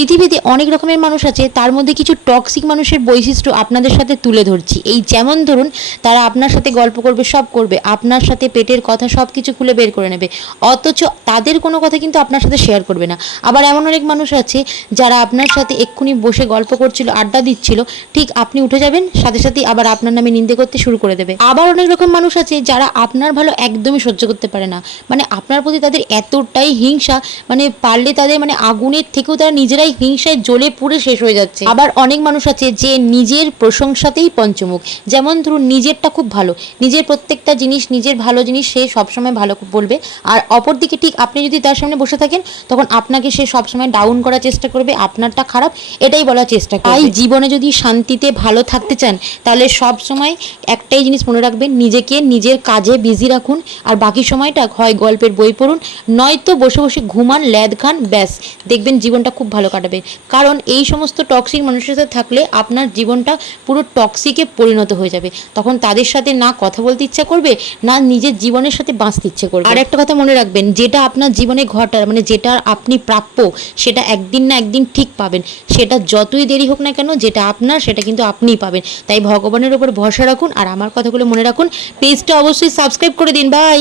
পৃথিবীতে অনেক রকমের মানুষ আছে, তার মধ্যে কিছু টক্সিক মানুষের বৈশিষ্ট্য আপনাদের সাথে তুলে ধরছি। এই যেমন ধরুন, তারা আপনার সাথে গল্প করবে, সব করবে, আপনার সাথে পেটের কথা সব কিছু খুলে বের করে নেবে, অথচ তাদের কোনো কথা কিন্তু আপনার সাথে শেয়ার করবে না। আবার এমন অনেক মানুষ আছে যারা আপনার সাথে এক্ষুনি বসে গল্প করছিল, আড্ডা দিচ্ছিল, ঠিক আপনি উঠে যাবেন সাথে সাথেই আবার আপনার নামে নিন্দে করতে শুরু করে দেবে। আবার অনেক রকম মানুষ আছে যারা আপনার ভালো একদমই সহ্য করতে পারে না, মানে আপনার প্রতি তাদের এতটাই হিংসা, মানে পারলে তাদের মানে আগুনের থেকেও তারা নিজেরাই হিংসায় জ্বলে পুড়ে শেষ হয়ে যাচ্ছে। আবার অনেক মানুষ আছে যে নিজের প্রশংসাতেই পঞ্চমুখ। যেমন ধরুন, নিজেরটা খুব ভালো, নিজের প্রত্যেকটা জিনিস, নিজের ভালো জিনিস সে সবসময় ভালো বলবে, আর অপরদিকে ঠিক আপনি যদি তার সামনে বসে থাকেন তখন আপনাকে সে সবসময় ডাউন করার চেষ্টা করবে, আপনারটা খারাপ এটাই বলার চেষ্টা করবে। তাই জীবনে যদি শান্তিতে ভালো থাকতে চান তাহলে সব সময় একটাই জিনিস মনে রাখবেন, নিজেকে নিজের কাজে বিজি রাখুন, আর বাকি সময়টা হয় গল্পের বই পড়ুন, নয়তো বসে বসে ঘুমান, ল্যাদ খান, ব্যাস দেখবেন জীবনটা খুব ভালো কাটাবে। কারণ এই সমস্ত টক্সিক মানুষের সাথে থাকলে আপনার জীবনটা পুরো টক্সিকে পরিণত হয়ে যাবে। তখন তাদের সাথে না কথা বলতে ইচ্ছা করবে, না নিজের জীবনের সাথে বাঁচতে ইচ্ছে করবে। আর একটা কথা মনে রাখবেন, যেটা আপনার জীবনে ঘটার মানে যেটা আপনি প্রাপ্য, সেটা একদিন না একদিন ঠিক পাবেন। সেটা যতই দেরি হোক না কেন, যেটা আপনার সেটা কিন্তু আপনিই পাবেন। তাই ভগবানের উপর ভরসা রাখুন, আর আমার কথাগুলো মনে রাখুন। পেজটা অবশ্যই সাবস্ক্রাইব করে দিন। বাই।